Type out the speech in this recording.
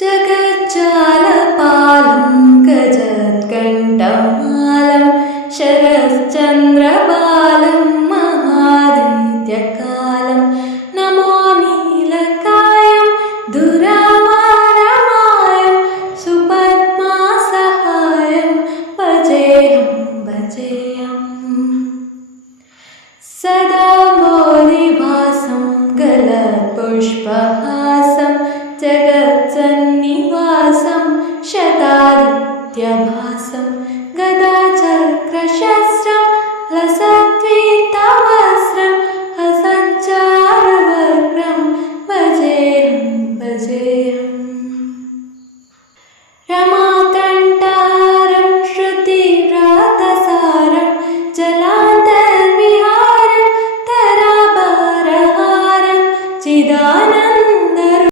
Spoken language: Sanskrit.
जगज्जालपालं गजत्कण्ठमालं शरश्चन्द्रबालं महादैत्यकालं नमामि नीलकायं दुरावारमायं सुपद्मासहायं भजेऽहं सदा मोदिवासं गलत्पुष्पहासं